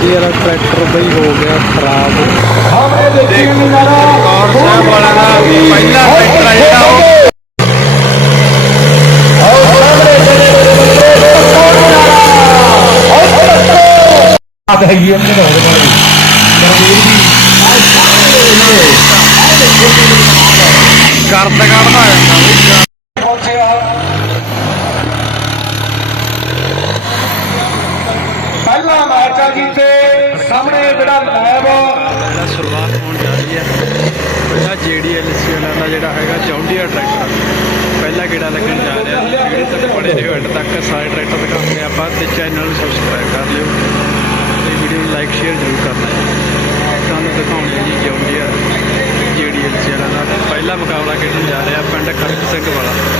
ਅੱਗੇ ਵਾਲਾ ਟਰੈਕਟਰ ਬਈ ਹੋ ਗਿਆ ਖਰਾਬ। ਦੇਖ ਕੌਰ ਸਾਹਿਬ ਵਾਲਾ ਦਾ ਪਹਿਲਾ ਟਰੈਕਟਰ ਆ ਜਿਹੜਾ ਉਹ ਆਦ ਹੈਗੀ ਹੈ ਮੈਨੂੰ ਕੱਢਦਾ ਆ ਪਹਿਲਾ ਮੈਚ ਆ ਜੀਤੇ ਸਾਹਮਣੇ ਜਿਹੜਾ ਲੈਬ ਜਿਹੜਾ ਸ਼ੁਰੂਆਤ ਹੋਣ ਜਾ ਰਹੀ ਹੈ। ਪਹਿਲਾ ਜੀਡੀਐਲਸੀ ਵਾਲਾ ਦਾ ਜਿਹੜਾ ਹੈਗਾ ਜੌਂਡੀਆ ਟਰੈਕਟਰ ਪਹਿਲਾ ਗੇੜਾ ਲੱਗਣ ਜਾ ਰਿਹਾ। ਵੀਡੀਓ ਤੱਕ ਬੜੇ ਰਹੇ ਐਂਡ ਤੱਕ ਸਾਰੇ ਟਰੈਕਟਰ ਦਿਖਾਉਂਦੇ ਆਪਾਂ ਤੇ ਚੈਨਲ ਨੂੰ ਸਬਸਕ੍ਰਾਈਬ ਕਰ ਲਿਓ। ਤੇ ਵੀਡੀਓ ਨੂੰ ਲਾਈਕ ਸ਼ੇਅਰ ਜ਼ਰੂਰ ਕਰਨਾ। ਤੁਹਾਨੂੰ ਦਿਖਾਉਣੇ ਆ ਜੀ ਜੌਂਡੀਆ ਜੀਡੀਐਲਸੀ ਵਾਲਾ ਦਾ। ਪਹਿਲਾ ਮੁਕਾਬਲਾ ਖੇਡਣ ਜਾ ਰਿਹਾ ਪਿੰਡ ਖੜਕ ਸਿੰਘ ਵਾਲਾ।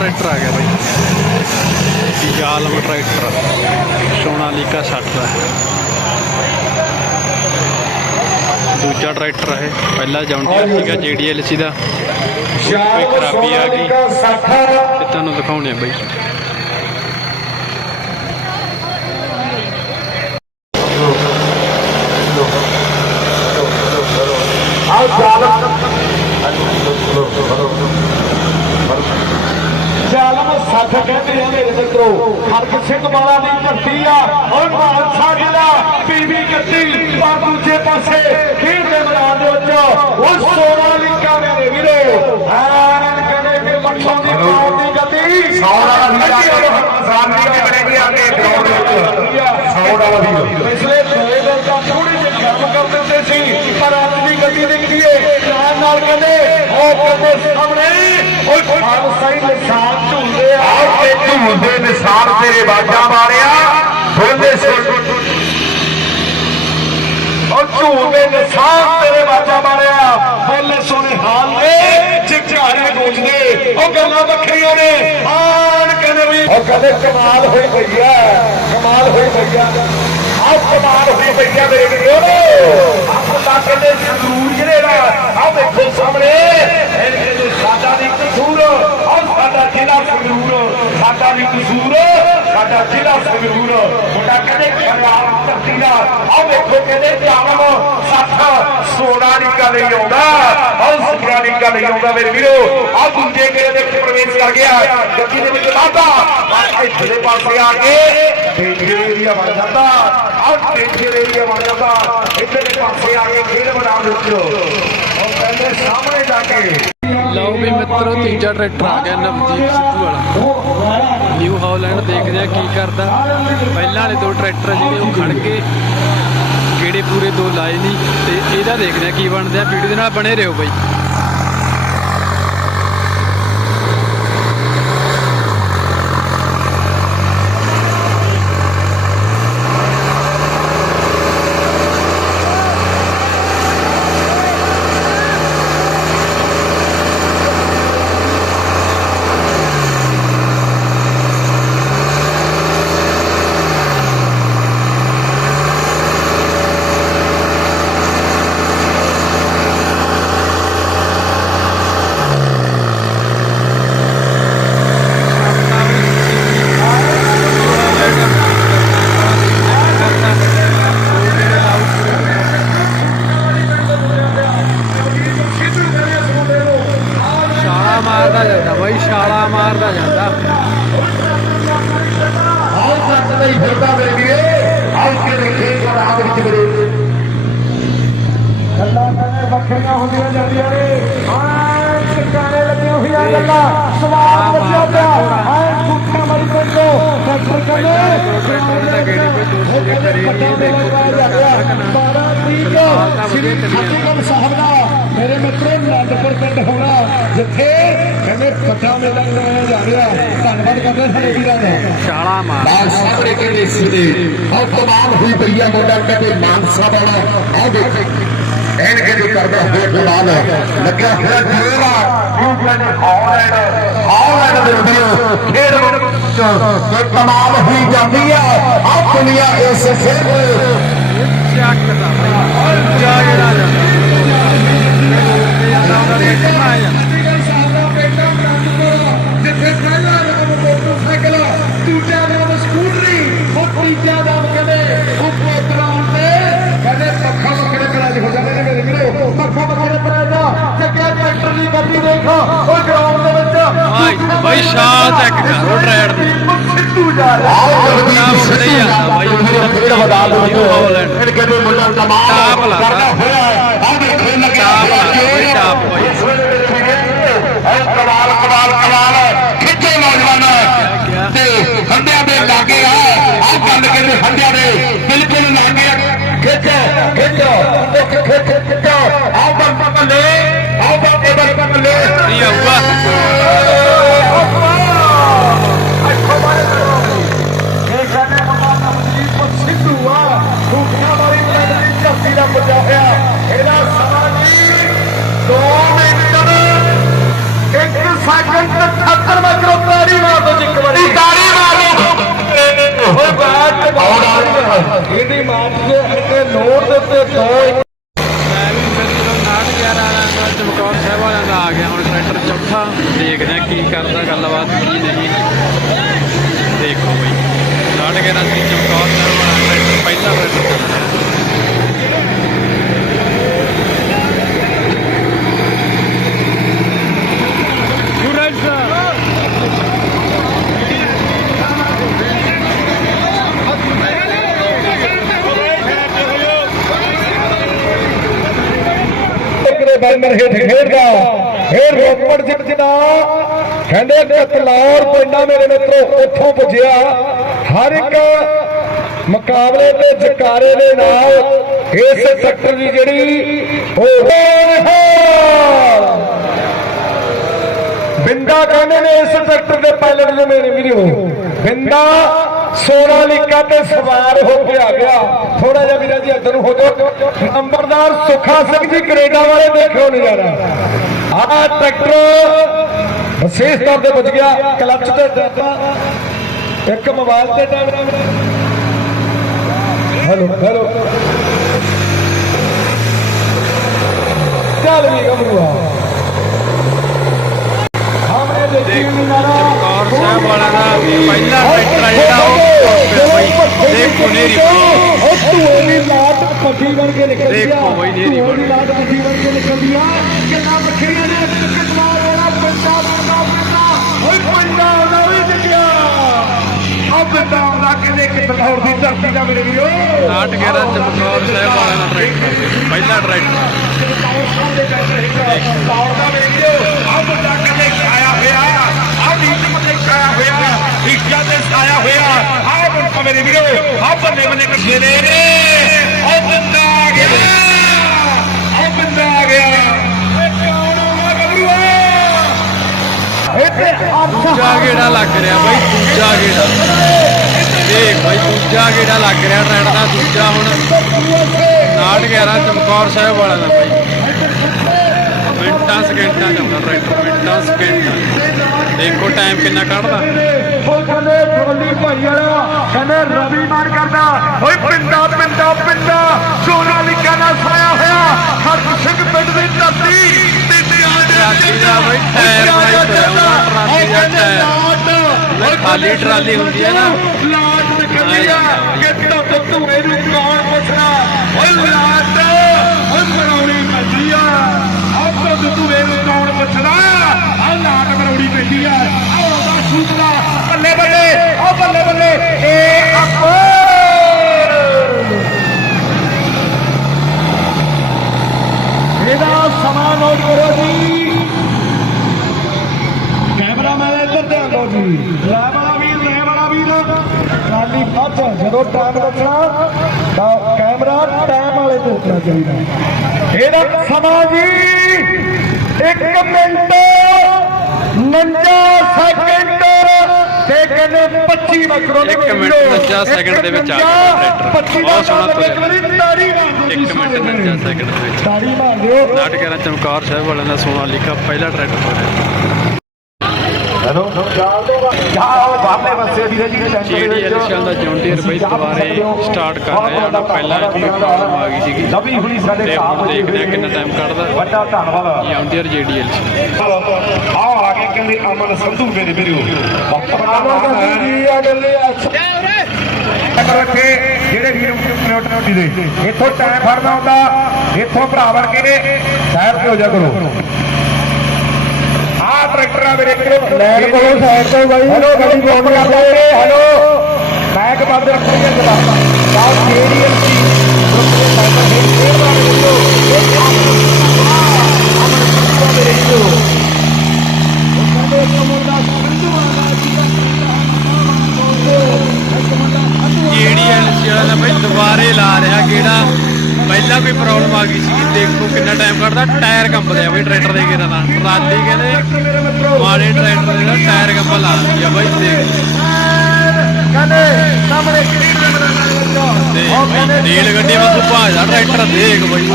ਟਰੈਕਟਰ ਆ ਗਿਆ ਬਾਈ। ਜਾਲਮ ਟਰੈਕਟਰ ਸੋਨਾਲੀਕਾ 60 ਦਾ। ਦੂਜਾ ਟਰੈਕਟਰ ਹੈ ਪਹਿਲਾ ਜੌਂਡੀਆ ਸੀਗਾ ਜੀਡੀਐਲਸੀ ਦਾ। ਕੋਈ ਖਰਾਬੀ ਆ ਗਈ। ਤੇ ਤੁਹਾਨੂੰ ਦਿਖਾਉਣੇ ਆ ਬਾਈ ਜਾਲਮ ਸੱਠ ਕਹਿੰਦੇ ਆ ਮੇਰੇ ਮਿੱਤਰੋ ਹਰਕ ਸਿੰਘ ਵਾਲਾ ਦੀ ਧਰਤੀ ਆ ਔਰ ਮਾਨਸਾ ਜ਼ਿਲ੍ਹਾ ਪੀਵੀ ਗੱਡੀ ਪਰ ਦੂਜੇ ਪਾਸੇ ਖੇਡ ਦੇ ਮੈਦਾਨ ਦੇ ਵਿੱਚ ਉਹ ਸੋਨਾਲੀਕਾ ਮੇਰੇ ਵੀਰੋ। ਐਨ ਕਹਿੰਦੇ ਕਿ ਮੱਛੋਂ ਦੀ ਪਾਉਣ ਦੀ ਗੱਡੀ ਸੌੜਾ ਵੀਰਾ ਸਾਹਮਣੇ ਦੇ ਬਣੇਗੀ ਆ। ਕੇ ਗਰਾਊਂਡ ਵਿੱਚ ਸੌੜਾ ਵੀਰਾ ਪਿਛਲੇ ਦੋਏ ਦਿਨ ਤਾਂ ਥੋੜੀ ਜਿਹੀ ਕੰਮ ਕਰ ਦਿੰਦੇ ਸੀ ਪਰ ਅੱਜ ਦੀ ਗੱਡੀ ਦਿਖਦੀ ਏ। ਨਾਲ ਨਾਲ ਕਹਿੰਦੇ ਉਹ ਕਹਿੰਦੇ ਸਾਹਮਣੇ ਉਹ ਖਾਨ ਸਾਈ ਨਿਸ਼ਾਨ ਝੂਲਦੇ ਆ ਤੇ ਝੂਲਦੇ ਨਿਸ਼ਾਨ ਤੇਰੇ ਬਾਜਾਂ ਮਾਰਿਆ ਸੁਣ। ਉਹ ਝੂਲਦੇ ਨਿਸ਼ਾਨ ਤੇਰੇ ਬਾਜਾ ਮਾਰਿਆ, ਬੋਲੇ ਸੋਨੇ ਹਾਲ ਨੇ ਚਿਚਾਰੇ ਗੂੰਜਦੇ ਉਹ ਗੱਲਾਂ ਵੱਖਰੀਆਂ ਨੇ। ਆਣ ਕਹਿੰਦੇ ਵੀ ਉਹ ਕਹਿੰਦੇ ਕਮਾਲ ਹੋਈ ਪਈ ਆ, ਕਮਾਲ ਹੋਈ ਪਈ ਆ। ਆਹ ਕਮਾਲ ਹੋਈ ਪਈ ਆ ਮੇਰੇ ਵੀਰੋ। ਆਪ ਤਾਂ ਕਹਿੰਦੇ ਜ਼ਰੂਰ ਜਿਹੜੇ ਨਾ ਆਹ ਦੇਖੋ ਸਾਹਮਣੇ ਇਹ ਸਾਡਾ ਨਹੀਂ ਕਸੂਰ। ਜ਼ਿਲ੍ਹਾ ਸੰਗਰੂਰ, ਸਾਡਾ ਵੀ ਕਸੂਰ, ਸਾਡਾ ਜ਼ਿਲ੍ਹਾ ਸੰਗਰੂਰ। ਮੁੰਡਾ ਕਹਿੰਦੇ ਖਰਾਬ ਧਰਤੀ ਦਾ, ਆਹ ਵੇਖੋ ਕਹਿੰਦੇ ਜਾਮਨ ਸੱਠ ਸੋਨਾ ਨਿਕਾ ਲਈ ਆਉਂਦਾ, ਆਹ ਸੁਖਰਾ ਨਿਕਾ ਲਈ ਆਉਂਦਾ ਮੇਰੇ ਵੀਰੋ। ਆਹ ਦੂਜੇ ਕਿਲੇ ਦੇ ਵਿੱਚ ਪ੍ਰਵੇਸ਼ ਕਰ ਗਿਆ, ਗੱਡੀ ਦੇ ਵਿੱਚ ਲਾਦਾ ਆਹ ਇੱਥੇ ਪਾਸੇ ਆ ਕੇ ਡੇਂਜਰ ਏਰੀਆ ਬਣ ਜਾਂਦਾ, ਆਹ ਡੇਂਜਰ ਏਰੀਆ ਬਣ ਜਾਂਦਾ। ਇੱਥੇ ਪਾਸੇ ਆ ਕੇ ਖੇਡ ਮੈਦਾਨ ਵਿੱਚ ਉਹ ਕਹਿੰਦੇ ਸਾਹਮਣੇ ਜਾ ਕੇ ਲਓ ਵੀ ਮਿੱਤਰੋ, ਤੀਜਾ ਟਰੈਕਟਰ ਆ ਗਿਆ ਨਵਦੀਪ ਸਿੱਧੂ ਵਾਲਾ। ਨਿਊ ਹਾਲੈਂਡ ਦੇਖਦੇ ਆ ਕੀ ਕਰਦਾ। ਪਹਿਲਾਂ ਵਾਲੇ ਦੋ ਟਰੈਕਟਰ ਜਿਹੜੇ ਉਹ ਖੜ ਕੇ ਗੇੜੇ ਪੂਰੇ ਦੋ ਲਾਏ ਨਹੀਂ, ਤੇ ਇਹਦਾ ਦੇਖਦੇ ਆ ਕੀ ਬਣਦਾ। ਵੀਡੀਓ ਦੇ ਨਾਲ ਬਣੇ ਰਹੋ ਬਾਈ ਛਾਲਾ ਮਾਰਦਾ ਜਾਂਦਾ ਬਾਈ ਛਾਲਾ ਮਾਰਦਾ ਜਾਂਦਾ ਆਓ ਸੱਤ ਨਹੀਂ ਫਿਰਦਾ ਮੇਰੇ ਵੀਰੇ ਆਓ ਕੇ ਦੇਖੇ ਰਾਹ ਵਿੱਚ ਮੇਰੇ ਗੱਲਾਂ ਤਾਂ ਵੱਖਰੀਆਂ ਹੁੰਦੀਆਂ ਜਾਂਦੀਆਂ ਨੇ ਆਹ ਟਿਕਾਣੇ ਲੱਗੀਆਂ ਹੋਈਆਂ ਗੱਲਾਂ ਸਵਾਲ ਵੱਜਿਆ ਪਿਆ ਆਹ ਸੁੱਖਾ ਮਰੀ ਪਿੰਡੋ ਡਾਕਟਰ ਕਹਿੰਦੇ ਟਰੈਕਟਰ ਦਾ ਗੇੜੀ ਕੋਈ ਦੋਸਤ ਜੇ ਕਰੇ ਨਹੀਂ ਦੇਖੋ ਬਾਰਾਂ ਤਰੀਕ ਸ੍ਰੀ ਫਤਿਹਗੜ੍ਹ ਸਾਹਿਬ ਦਾ ਮੇਰੇ ਮਿੱਤਰੋ ਨੰਦਪੁਰ ਪਿੰਡ ਹੋਣਾ ਜਿੱਥੇ ਕਹਿੰਦੇ ਪੱਟਾ ਮੇਲਾ ਕਰਵਾਇਆ ਜਾ ਰਿਹਾ ਧੰਨਵਾਦ ਕਰਦੇ ਹਾਂ ਸਾਡੇ ਵੀਰਾਂ ਦਾ ਛਾਲਾ ਮਾਰ ਬਾਲ ਸਾਹਮਣੇ ਦੇ ਆਹ ਕਮਾਲ ਹੋਈ ਪਈ ਮੁੰਡਾ ਕਹਿੰਦੇ ਮਾਨਸਾ ਵਾਲਾ, ਆਹ ਦੇਖ। ਐਨ ਕਹਿੰਦੇ ਕਰਦਾ ਹੋਇਆ ਕਮਾਲ ਲੱਗਿਆ ਹੋਇਆ ਜੇਰਾ ਉਹ ਕਹਿੰਦੇ ਹਾਲੈਂਡ ਹਾਲੈਂਡ ਦੇ ਵੀਡੀਓ ਖੇਡ ਵਿੱਚ। ਕਮਾਲ ਹੋਈ ਜਾਂਦੀ ਆ ਆਹ ਦੁਨੀਆ ਇਸ ਖੇਡ ਚੱਕ ਦਾ ਬਾਈ ਜਾ ਜਾਂਦਾ ਦੇਖੋ ਉਹ ਗਰਾਊਂਡ ਦੇ ਵਿੱਚ ਬਾਈ ਬਾਈ ਸ਼ਾਹ ਚੈੱਕ ਕਰੋ ਟਰੈਡ ਦੀ ਸਿੱਧੂ ਜਾ ਰਿਹਾ। ਨਾਮ ਹੀ ਜਾਂਦਾ ਬਾਈ ਖੇਡ ਵਧਾ ਦੋ ਇਹ ਕਹਿੰਦੇ ਮੁੰਡਾ ਕਮਾਲ ਕਰਦਾ ਹੋਇਆ ਆਹ ਦੇਖੋ ਲੱਗਿਆ ਟਾਪ ਬਾਈ ਇਹ ਕਮਾਲ ਕਮਾਲ ਕਮਾਲ ਖਿੱਚੋ ਨੌਜਵਾਨ ਤੇ ਹੰਡਿਆਂ ਦੇ ਲਾਗੇ ਆ। ਆਹ ਗੱਲ ਕਹਿੰਦੇ ਹੰਡਿਆਂ ਦੇ। ਬਿਲਕੁਲ ਲਾਗੇ ਆ। ਖਿੱਚੋ ਖਿੱਚੋ। ਖਿੱਚ ਖਿੱਚ। ਦੇ ਨੋਟ ਦੇ ਉੱਤੇ ਦੋ ਮੈਂ ਵੀ ਫਿਰ ਚਲੋ 911 ਵਾਲਾ ਦਾ ਚਮਕੌਰ ਸਾਹਿਬ ਵਾਲਿਆਂ ਦਾ ਆ ਗਿਆ ਹੁਣ ਟਰੈਕਟਰ ਚੌਥਾ। ਦੇਖਦੇ ਆ ਕੀ ਕਰਦਾ ਗੱਲਬਾਤ ਕੀ ਨਹੀਂ। ਦੇਖੋ ਬਈ। 911 ਸੀ ਚਮਕੌਰ ਸਾਹਿਬ ਵਾਲਾ ਪਹਿਲਾ ਚੱਲ ਰਿਹਾ ਇੱਕ ਦੇ ਬੈਨਰ ਹੇਠ ਖੇਡਦਾ ਇਹ ਰੋਪੜ ਜਿੱਤਦਾ ਕਹਿੰਦੇ ਕਤਲੌਰ ਪਿੰਡਾਂ ਮੇਰੇ ਮਿੱਤਰੋ, ਉੱਥੋਂ ਪੁੱਜਿਆ। ਹਰ ਇੱਕ ਮੁਕਾਬਲੇ ਤੇ ਜਕਾਰੇ ਦੇ ਨਾਲ ਇਸ ਸੈਕਟਰ ਦੀ ਜਿਹੜੀ ਉਹ ਬਿੰਦਾ ਕਹਿੰਦੇ ਨੇ ਇਸ ਸੈਕਟਰ ਦੇ ਪਾਇਲਟ ਨੂੰ ਮੇਰੇ ਵੀਰੋ। ਬਿੰਦਾ ਸੋਨਾਲੀਕਾ ਤੇ ਸਵਾਰ ਹੋ ਕੇ ਆ ਗਿਆ। ਥੋੜਾ ਜਿਹਾ ਵੀਰਾਂ ਜੀ ਇੱਧਰ ਨੂੰ ਹੋ ਜਾਓ। ਅੰਬਰਦਾਰ ਸੁਖਾ ਸਿੰਘ ਜੀ, ਕੈਨੇਡਾ ਵਾਲੇ ਦੇਖਿਓ ਨਜ਼ਾਰਾ। ਆਹ ਟਰੈਕਟਰ ਵਿਸ਼ੇਸ਼ ਤੌਰ ਤੇ ਪੁੱਜ ਗਿਆ ਕਲੱਚ ਤੇ ਡੱਬਾ ਇੱਕ ਮੋਬਾਈਲ ਤੇ ਟਾਈਮ ਹੈਲੋ ਹੈਲੋ ਚੱਲ ਵੀ ਗਮਰੂਆ ਸਾਹਮਣੇ ਦੇਖੀ ਨਜ਼ਾਰਾ ਚਮਕੌਰ ਸਾਹਿਬ ਵਾਲਾ ਦਾ ਪਹਿਲਾ ਟਰੈਕਟਰ ਆ ਜਿਹੜਾ ਉਹ ਦੇਖੋ ਨੇਰੀ ਉਹ ਧੂਏ ਦੀ ਲਾਟ ਪੱਟੀ ਬਣ ਕੇ ਨਿਕਲਦੀ ਆ। ਦੇਖੋ ਬਈ ਨੇਰੀ ਬਣੀ। ਲਾਟ ਪੱਟੀ ਬਣ ਕੇ ਨਿਕਲਦੀ ਆ। ਕਿੰਨਾ ਵੱਖਰੀਆਂ ਨੇ। ਆਉਂਦਾ ਵੀ ਟਿਕਿਆ ਆ ਪਿੰਡਾ ਆਉਂਦਾ ਕਿਤੇ ਕਿਤਲੌਰ ਦੀ ਧਰਤੀ ਦਾ ਮੇਰੇ ਵੀਰੋ 911 ਚਮਕੌਰ ਸਾਹਿਬ ਵਾਲਾ ਦਾ ਟਰੈਕਟਰ ਪਹਿਲਾ ਟਰੈਕਟਰ ਮੇਰੇ ਵੀਰੋ ਆ ਬੰਦੇ ਬੰਦੇ ਕੱਢੇ ਨੇ ਉਹ ਬੰਦਾ ਆ ਗਿਆ ਗੇੜਾ ਲੱਗ ਰਿਹਾ ਬਾਈ ਦੂਜਾ ਗੇੜਾ। ਦੇਖ ਬਾਈ ਦੂਜਾ ਗੇੜਾ ਲੱਗ ਰਿਹਾ ਟ੍ਰੈਡ ਦਾ ਦੂਜਾ ਹੁਣ 911 ਚਮਕੌਰ ਸਾਹਿਬ ਵਾਲਾ ਦਾ ਬਾਈ। ਮਿੰਟਾਂ ਸਕਿੰਟਾਂ ਜਾਂਦਾ ਟਰੈਕਟਰ ਮਿੰਟਾਂ ਸਕਿੰਟਾਂ ਦੇਖੋ ਟਾਈਮ ਕਿੰਨਾ ਕੱਢਦਾ। ਉਹ ਕਹਿੰਦੇ ਢੋਲੀ ਭਾਈ ਵਾਲਾ ਕਹਿੰਦੇ ਰਵੀ ਮਾਰ ਕਰਦਾ। ਓਏ ਪਿੰਡਾ ਪਿੰਡਾ ਪਿੰਡਾ ਸੋਨਾ ਲਿਖਾ ਨਾਲ ਸਾਇਆ ਹੋਇਆ। ਹਰ ਸਿੰਘ ਪਿੰਡ ਦੀ ਧਰਤੀ। ਤੇ ਦਾ ਬਈ ਟਾਇਰ ਬਾਈ ਹੋਇਆ ਟਰਾਲੀ ਦਾ ਟਾਇਰ। ਖਾਲੀ ਟਰਾਲੀ ਹੁੰਦੀ ਹੈ ਨਾ ਲਾਟ ਨਿਕਲਦੀ ਆ ਕਿ ਤੱਕ ਤੂੰ ਇਹਨੂੰ ਕੌਣ ਪੁੱਛਣਾ ਓਏ ਲਾਟ ਓਏ ਬਣਾਉਣੀ ਪੈਂਦੀ ਆ ਆਪ ਤੱਕ ਤੂੰ ਇਹਨੂੰ ਕੌਣ ਪੁੱਛਣਾ ਆ ਲਾਟ ਬਣਾਉਣੀ ਪੈਂਦੀ ਆ ਆਉਂਦਾ ਸੂਤਰਾ ਬੱਲੇ ਬੱਲੇ ਓ ਬੱਲੇ ਬੱਲੇ ਏ ਆਪੋ ਇਹਦਾ ਸਮਾਂ ਨੋਟ ਕਰੋ ਜੀ ਕੈਮਰਾ ਮੈਨ ਇੱਧਰ ਧਿਆਨ ਦਿਓ ਜੀ ਲੈ ਵਾਲਾ ਵੀਰ ਲੈ ਵਾਲਾ ਵੀਰ। ਟਰਾਲੀ ਫੱਜ ਜਦੋਂ ਟਾਈਮ ਦੱਸਣਾ ਤਾਂ ਕੈਮਰਾ ਟਾਈਮ ਵਾਲੇ ਤੇ ਉੱਤਰਨਾ ਚਾਹੀਦਾ। ਇਹਦਾ ਸਮਾਂ ਜੀ 1 ਮਿੰਟ 49 ਸੈਕਿੰਡ ਤੇ ਕਹਿੰਦੇ 25 ਮਕਰੋ ਇੱਕ ਮਿੰਟ 49 ਸੈਕਿੰਡ ਦੇ ਵਿੱਚ ਆ ਗਿਆ ਟਰੈਕਟਰ। ਬਹੁਤ ਸੋਹਣਾ ਤੁਰਿਆ। ਤਾੜੀ 1 ਮਿੰਟ 49 ਸੈਕਿੰਡ ਦੇ ਵਿੱਚ। ਤਾੜੀ ਮਾਰ ਦਿਓ। 911 ਚਮਕੌਰ ਸਾਹਿਬ ਵਾਲਿਆਂ ਦਾ ਸੋਨਾ ਲਿਖਾ ਪਹਿਲਾ ਟਰੈਕਟਰ। ਹੋਇਆ ਹੈਲੋ ਚਾਲ ਜਿਹੜੀ ਐਲਸ਼ਲ ਦਾ ਜੌਂਡੀਅਰ ਬਈ ਦੁਬਾਰੇ ਸਟਾਰਟ ਕਰ ਰਿਹਾ ਹੁਣ ਪਹਿਲਾਂ ਵੀ ਪ੍ਰੋਬਲਮ ਆ ਗਈ ਸੀਗੀ। ਨਵੀਂ ਹੁਣੀ ਸਾਡੇ ਤੇ ਸਾਹ ਹੁਣ ਦੇਖਦੇ ਆ ਕਿੰਨਾ ਟਾਈਮ ਕੱਢਦਾ। ਵੱਡਾ ਧੰਨਵਾਦ। ਜੌਂਡੀਅਰ ਜੀਡੀਐਲ ਆ ਆ ਕੇ ਕਹਿੰਦੇ ਅਮਨ ਸੰਧੂ ਮੇਰੇ ਵੀਰੋ। ਅਮਨ ਜੀ ਆ ਗੱਲੇ ਰੱਖੇ ਜਿਹੜੇ ਵੀਰ ਨੋਟੀ ਦੇ। ਇੱਥੋਂ ਟਾਈਮ ਫੜਨਾ ਹੁੰਦਾ ਇੱਥੋਂ ਭਰਾ ਬਣ ਕੇ ਨੇ। ਸਾਈਡ ਤੇ ਹੋ ਜਾ ਕਰੋ। ਆ ਟਰੈਕਟਰ ਆ ਮੇਰੇ ਕੋਲ ਲੈਣ ਕੋਲੋਂ ਸਾਈਡ ਤੋਂ ਬਾਈ। ਹੈਲੋ ਗੱਡੀ ਬੰਦ ਕਰ ਦੇ ਹੈਲੋ। ਮੈਕ ਬੰਦ ਰੱਖਣੀ ਹੈ ਜਵਾਬ ਦੇ ਕੇ ਦੇਖੋ ਕਮਲ ਦਾ ਜਿਹੜਾ ਨਾ ਬਈ ਦੁਬਾਰੇ ਲਾ ਰਿਹਾ ਕਿਹੜਾ? ਪਹਿਲਾਂ ਵੀ ਪ੍ਰੋਬਲਮ ਆ ਗਈ ਸੀ ਦੇਖੋ ਕਿੰਨਾ ਟਾਈਮ ਕੱਢਦਾ ਟਾਇਰ ਕੰਬਦੇ ਆ ਬਈ ਟਰੈਕਟਰ ਦੇ ਗੇਰਾਂ ਨਾਲ। ਟਰਾਲੀ ਕਹਿੰਦੇ, ਮਾੜੇ ਟਰੈਕਟਰ ਦੇ ਟਾਇਰ ਕੰਬਾ ਲਾ ਦਿੰਦੀ ਆ ਬਈ, ਦੇਖ। ਕਹਿੰਦੇ ਸਾਹਮਣੇ ਕਿਹੜੀ ਦੇ ਬਣਾਣਾ ਤੇ ਰੇਲ ਗੱਡੀ ਵਾਂਗੂ ਭਾਜਦਾ ਟਰੈਕਟਰ ਦੇਖ ਬਈ।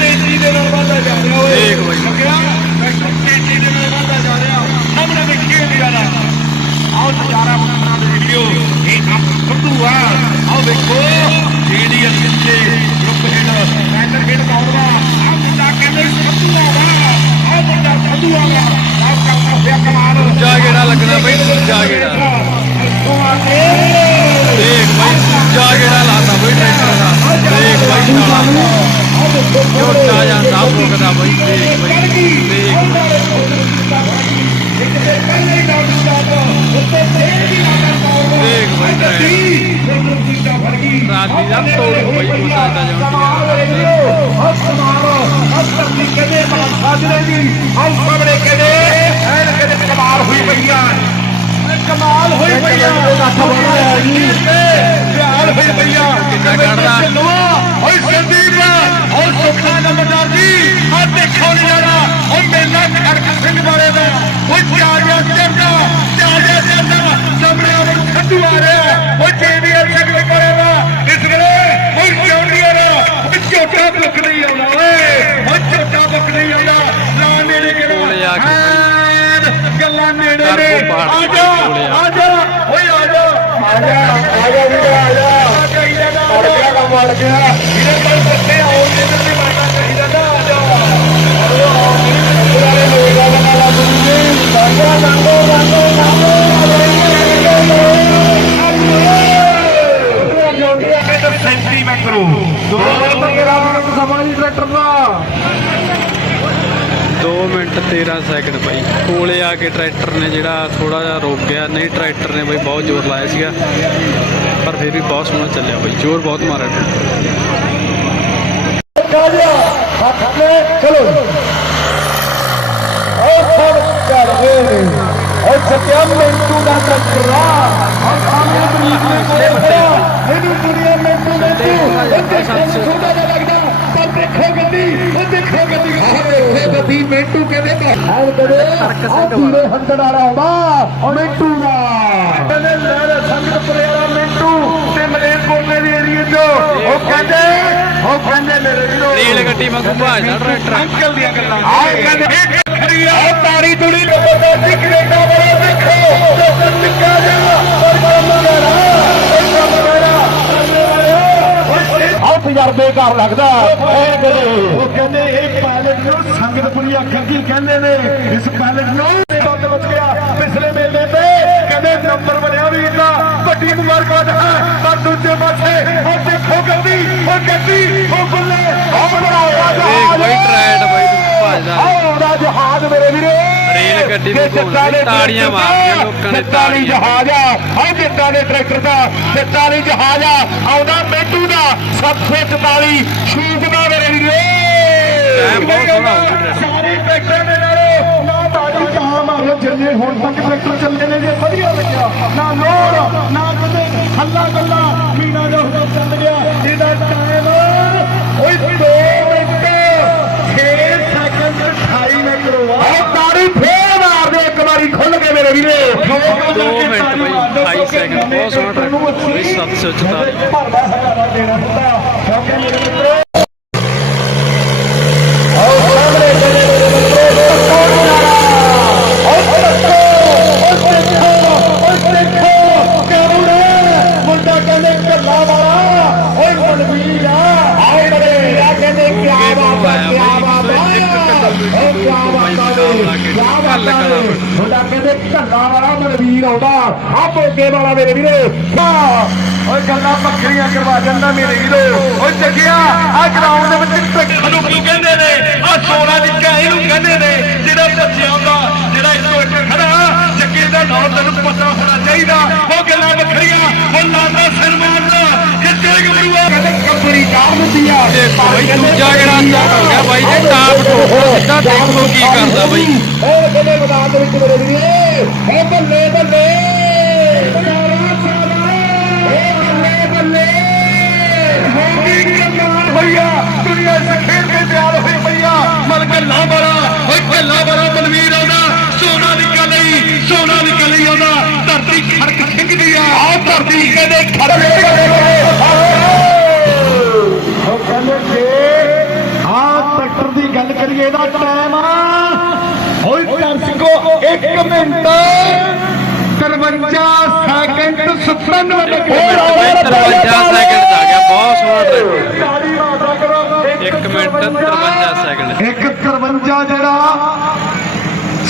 ਤੇਜ਼ੀ ਦੇ ਨਾਲ ਵੱਧਦਾ ਜਾ ਰਿਹਾ ਓਏ ਦੇਖ ਬਈ। ਤੇਜ਼ੀ ਦੇ ਨਾਲ ਵੱਧਦਾ ਜਾ ਰਿਹਾ ਸਾਹਮਣੇ ਦੇਖੀਏ ਨਜ਼ਾਰਾ ਆਓ ਨਜ਼ਾਰਾ ਬਣਾਉਣਾ ਵੀਡੀਓ ਇਹ ਆਪ ਸੰਧੂ ਆਓ ਦੇਖੋ ਜਿਹੜੀ ਅੱਗੇ ਗਰੁੱਪ ਜਿਹੜਾ ਸੈਂਟਰ ਗੇਟ ਪਾਉਂਦਾ ਆਹ ਮੁੰਡਾ ਕਹਿੰਦੇ ਸੰਧੂ ਆ ਵਾ ਆਹ ਮੁੰਡਾ ਸੰਧੂ ਆ ਵਾ ਆਹ ਕਰਦਾ ਪਿਆ ਕਮਾਲ ਦੂਜਾ ਗੇੜਾ ਲੱਗਣਾ ਬਈ ਦੂਜਾ ਗੇੜਾ ਇੱਥੋਂ ਆ ਕੇ ਦੇਖ ਬਈ ਦੂਜਾ ਗੇੜਾ ਲਾਤਾ ਬਈ ਟਰੈਕਟਰ ਦਾ ਦੇਖ ਬਈ ਸਾਲਾ ਝੋਟਾ ਜਾਂਦਾ ਭੁਗਦਾ ਬਈ ਦੇਖ ਬਈ ਦੇਖ ਦੇਖ ਬਈ ਟਰੈਕਟਰ ਰਾਤੀ ਦਾ ਤੋੜ ਬਈ ਕੋਤਾ ਦਾ ਜਾਂਦਾ ਕਮਾਲ ਹੋਈ ਪਈਆ ਕਮਾਲ ਹੋਈ ਪਈਆ ਕਮਾਲ ਹੋਈ ਪਈਆ ਕਿੰਨਾ ਕੱਢਦਾ? ਓਏ ਸੰਦੀਪ ਓ ਸੁਖਾ ਨੰਬਰਦਾਰ ਜੀ ਆ ਦੇਖੋ ਨਜ਼ਾਰਾ ਓ ਮੇਲਾ ਖੜਕ ਸਿੰਘ ਵਾਲੇ ਦਾ। ਓਏ ਚਾਜਾ ਚੜਦਾ ਚਾਜਾ ਦੂਜੀ ਲਾਂਗਾ ਲਾਂਗੋ ਲਾਂਗੋ ਲਾਂਗੋ ਸੈਂਟੀਮੈਂਟ ਕਰੋ ਦੋ ਨੰਬਰ ਰਾਮ ਸਮਾਜੀ ਟਰੈਕਟਰ ਦਾ 2 ਮਿੰਟ 13 ਸੈਕਿੰਡ ਬਈ ਕੋਲੇ ਆ ਕੇ ਟਰੈਕਟਰ ਨੇ ਜਿਹੜਾ ਥੋੜਾ ਜਿਹਾ ਰੋਕ ਗਿਆ ਨਹੀਂ ਟਰੈਕਟਰ ਨੇ ਬਈ ਬਹੁਤ ਜ਼ੋਰ ਲਾਇਆ ਸੀਗਾ ਪਰ ਫਿਰ ਵੀ ਬਹੁਤ ਸੋਹਣਾ ਚੱਲਿਆ ਬਈ ਜ਼ੋਰ ਬਹੁਤ ਮਾਰਿਆ ਟਰੈਕਟਰ ਕਾਜਾ ਹੱਥ ਨੇ ਚਲੋ ਉਹ ਸਭ ਕਰਦੇ ਉਹ ਸਤਿਆ ਮੈਂਟੂ ਦਾ ਟੱਕਰਾ ਹਾਂ ਸਾਹਮਣੇ ਬਰੀਕ ਨੇ ਕੋਲੇ ਇਹਨੂੰ ਦੁਨੀਆ ਮੈਂਟੂ ਮੈਂਟੂ ਇਹ ਦੇਖਣ ਨੂੰ ਛੋਟਾ ਜਿਹਾ ਲੱਗਦਾ ਪਰ ਦੇਖੋ ਗੱਡੀ ਉਹ ਦੇਖੋ ਗੱਡੀ ਆਵੇ ਇੱਥੇ ਗੱਡੀ ਮਿੰਟੂ ਕਹਿੰਦੇ ਐਨ ਕਦੇ ਆ ਪੂਰੇ ਹੰਡੜ ਵਾਲਾ ਆਉਂਦਾ ਮਿੰਟੂ ਦਾ ਕਹਿੰਦੇ ਲੈ ਲੈ ਸੰਗਤ ਪਰੇਰਾ ਮਿੰਟੂ ਤੇ ਮਲੇਰਕੋਟਲੇ ਦੇ ਏਰੀਏ ਚੋਂ ਉਹ ਕਹਿੰਦੇ ਉਹ ਕਹਿੰਦੇ ਮੇਰੇ ਵੀਰੋ ਰੇਲ ਗੱਡੀ ਵਾਂਗੂ ਭਾਜਦਾ ਟਰੈਕਟਰ ਅੰਕਲ ਦੀਆਂ ਗੱਲਾਂ ਆਹ ਕਹਿੰਦੇ ਇੱਕ ਖਰੀ ਆ ਤਾੜੀ ਤੁੜੀ ਜ਼ਬਰਦਸਤੀ ਕੈਨੇਡਾ ਵਾਲਾ ਦੇਖੋ। ਤੇ ਟਿੱਕਾ ਜਾ ਪਰ ਕੰਮ ਕਰਾ ਕੰਮ ਕਰਾ ਆ ਤਜਰਬੇਕਾਰ ਲੱਗਦਾ ਐਨ ਕਦੇ ਉਹ ਕਹਿੰਦੇ ਇਹ ਪਾਇਲਟ ਨੂੰ ਸੰਗਤਪੁਰੀ ਅੱਖਾਂ ਕੀ ਕਹਿੰਦੇ ਨੇ? ਇਸ ਪਾਇਲਟ ਨੂੰ ਬੰਦ ਬਚ ਗਿਆ। ਪਿਛਲੇ ਮੇਲੇ ਤੇ ਕਹਿੰਦੇ ਨੰਬਰ ਬਣਿਆ ਵੀ ਇਹਦਾ ਵੱਡੀ ਮੁਬਾਰਕਬਾਦ ਹੈ। ਪਰ ਦੂਜੇ ਪਾਸੇ ਉਹ ਦੇਖੋ ਗੱਡੀ ਉਹ ਗੱਡੀ ਉਹ ਬੱਲੇ ਉਹ ਬਣਾਇਆ ਦੇਖ ਬਾਈ ਟਰੈਟ ਬਾਈ। ਆਉਂਦਾ ਜਹਾਜ਼ ਮੇਰੇ ਵੀਰੇ। ਰੇਲ ਗੱਡੀ ਨੂੰ ਘੁੰਮਦੀ, ਤਾੜੀਆਂ ਮਾਰਦੀਆਂ ਲੋਕਾਂ ਨੇ, ਤਾੜੀਆਂ। ਜਹਾਜ਼ ਆ। ਜੱਟਾਂ ਦੇ ਟਰੈਕਟਰ ਦਾ ਜੱਟਾਂ ਦੀ ਜਹਾਜ਼ ਆ। ਆਉਂਦਾ ਮਿੰਟੂ ਦਾ 744 ਸ਼ੂਟ ਦਾ ਮੇਰੇ ਵੀਰੇ। ਹੋ। ਸਾਰੇ ਟਰੈਕਟਰ ਦੇ ਨਾਲੋਂ ਨਾ ਮਾਰੋ ਜਿੰਨੇ ਹੁਣ ਤੱਕ ਟਰੈਕਟਰ ਚੱਲੇ ਨੇ ਜੇ ਵਧੀਆ ਲੱਗਿਆ। ਨਾ ਲੋੜ ਨਾ ਕਦੇ ਹੱਲਾ ਗੱਲਾ ਮੀਨਾ ਦਾ ਹੁਕਮ ਚੱਲ ਗਿਆ। ਇਹਦਾ ਟਾਈਮ 28 ਮਿੰਟ ਰੋਆ ਆ ਤਾੜੀ ਫੇਰ ਮਾਰਦੇ ਇੱਕ ਵਾਰੀ ਖੁੱਲ ਕੇ ਮੇਰੇ ਵੀਰੇ। 2 ਮਿੰਟ ਬਾਈ 28 ਸੈਕਿੰਡ ਬਹੁਤ ਸੋਹਣਾ ਬਾਈ 744 ਹੈ ਓ ਕੀ ਬਾਤ ਹੈ ਕੀ ਬਾਤ ਹੈ ਮੁੰਡਾ ਕਹਿੰਦੇ ਕੱਲਾ ਵਾਲਾ ਮਨਵੀਰ ਆਉਂਦਾ। ਆ ਪੋਕੇ ਵਾਲਾ ਮੇਰੇ ਵੀਰੇ। ਓਏ ਗੱਲਾਂ ਬੱਕਰੀਆਂ ਕਰਵਾ ਜਾਂਦਾ ਮੇਰੇ ਵੀਰੋ। ਓਏ ਜੱਗਿਆ ਆ ਗਰਾਊਂਡ ਦੇ ਵਿੱਚ ਟੱਕਰ ਨੂੰ ਕੀ ਕਹਿੰਦੇ ਨੇ? ਆ ਸੋਨਾ ਨਿੱਕਾ ਇਹਨੂੰ ਕਹਿੰਦੇ ਨੇ? ਜਿਹੜਾ ਬੱਚਿਆਂ ਦਾ ਜਿਹੜਾ ਇੱਕੋ ਇੱਕ ਖੜਾ ਜੱਗੇ ਦਾ ਨਾਮ ਤੈਨੂੰ ਪਤਾ ਹੋਣਾ ਚਾਹੀਦਾ। ਉਹ ਗੱਲਾਂ ਬੱਕਰੀਆਂ ਉਹ ਲਾਂਦਾ ਸਨਮਾਨ ਦਾ ਕਹਿੰਦੇ ਕੱਪੜੀ ਚਾੜ ਦਿੰਦੀ ਆ। ਬਾਈ ਦੂਜਾ ਜਿਹੜਾ ਸਟਾਰਟ ਹੋ ਗਿਆ ਬਾਈ ਦੇ ਟਾਪ ਟੋਪ ਸਿੱਧਾ ਦੇਖੋ ਕੀ ਕਰਦਾ ਬਾਈ। ਉਹ ਕਹਿੰਦੇ ਮੈਦਾਨ ਦੇ ਵਿੱਚ ਮੇਰੇ ਵੀਰੇ। ਓ ਬੱਲੇ ਬੱਲੇ। ਬਨਾਰਾ ਸਾਲਾ ਏ ਬੱਲੇ ਬੱਲੇ। ਹੋਗੀ ਕਮਾਲ ਭਈਆ। ਦੁਨੀਆ ਸੇ ਖੇਡ ਕੇ ਤਿਆਰ ਹੋਈ ਭਈਆ ਮਨ ਗੱਲਾਂ ਵਾਲਾ ਓਏ ਗੱਲਾਂ ਵਾਲਾ ਬਲਵੀਰ। ਕਰੀਏ ਇਹਦਾ ਟਾਈਮ ਓਏ ਦਰਸ਼ਕੋ 1 ਮਿੰਟ। 53 ਸੈਕਿੰਡ 97 ਮਿੰਟ ਬਾਈ 53 ਸੈਕਿੰਡ ਚ ਆ ਗਿਆ ਬਹੁਤ ਸੋਹਣਾ ਟਰੈਕਟਰ ਤਾੜੀ ਮਾਰਦਾ ਕਰੋ 1 ਮਿੰਟ 53 ਸੈਕਿੰਡ ਇੱਕ 53 ਜਿਹੜਾ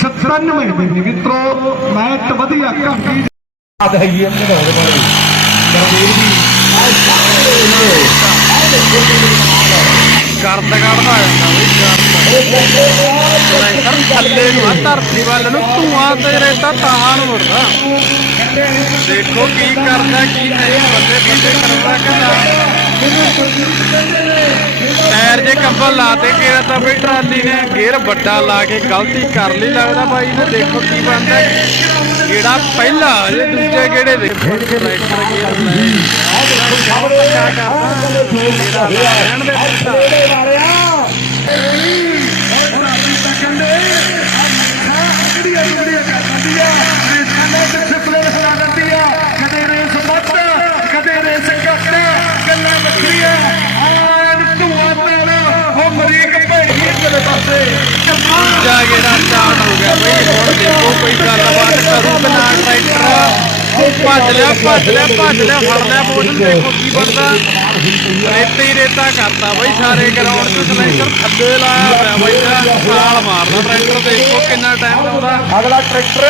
97 ਦੇ ਮਿੱਤਰੋ ਮੈਚ ਵਧੀਆ ਘੰਟੀ ਹੈ ਦੇ ਦੀ। ਕਰਦ ਕੱਢਦਾ ਜਾਂਦਾ ਬਈ ਕਰਦ। ਟਰੈਕਟਰ ਥੱਲੇ ਨੂੰ ਆ ਧਰਤੀ ਵੱਲ ਨੂੰ ਧੂਆਂ ਤੇ ਰੇਤਾ ਤਾਹਾਂ ਨੂੰ ਮੁੜਦਾ। ਦੇਖੋ ਕੀ ਕਰਦਾ ਕੀ ਨਹੀਂ ਬੰਦੇ ਬੰਦੇ ਕਰਦਾ ਕਹਿੰਦਾ ਟਾਇਰ ਜੇ ਕੰਬਲ ਲਾਤੇ ਕਿਹੜਾ ਤਾਂ ਬਈ ਟਰਾਲੀ ਨੇ ਗੇਅਰ ਵੱਡਾ ਲਾ ਕੇ ਗਲਤੀ ਕਰ ਲਈ ਲੱਗਦਾ ਬਾਈ ਨੇ। ਦੇਖੋ ਕੀ ਬਣਦਾ। ਕਿਹੜਾ ਪਹਿਲਾ ਜੇ ਦੂਜੇ ਕਿਹੜੇ ਦੇਖੋ। ਟਰੈਕਟਰ ਗੇਅਰ ਲੈ ਆਹ ਦੇਖੋ ਸਾਹਮਣੇ ਕਰਦਾ। ਰਹਿਣ ਦੇ ਦਿੱਤਾ। ਜਾ ਕੇ ਸਟਾਰਟ ਹੋ ਗਿਆ ਬਈ ਹੁਣ ਦੇਖੋ ਕੋਈ ਗੱਲਬਾਤ ਕਰੂ ਕਿ ਨਾ ਟਰੈਕਟਰ ਭੱਜ ਲਿਆ ਭੱਜ ਲਿਆ ਭੱਜ ਲਿਆ ਫੜ ਲਿਆ ਮੋਟਰ ਦੇਖੋ ਕੀ ਬਣਦਾ। ਰੇਤੇ ਹੀ ਰੇਤਾ ਕਰਤਾ ਬਈ ਸਾਰੇ ਗਰਾਊਂਡ 'ਚ ਸਲੈਂਸਰ ਥੱਲੇ ਲਾਇਆ ਹੋਇਆ ਬਈ ਛਾਲ ਮਾਰਦਾ ਟਰੈਕਟਰ ਦੇਖੋ ਕਿੰਨਾ ਟਾਈਮ ਲਾਉਂਦਾ। ਅਗਲਾ ਟਰੈਕਟਰ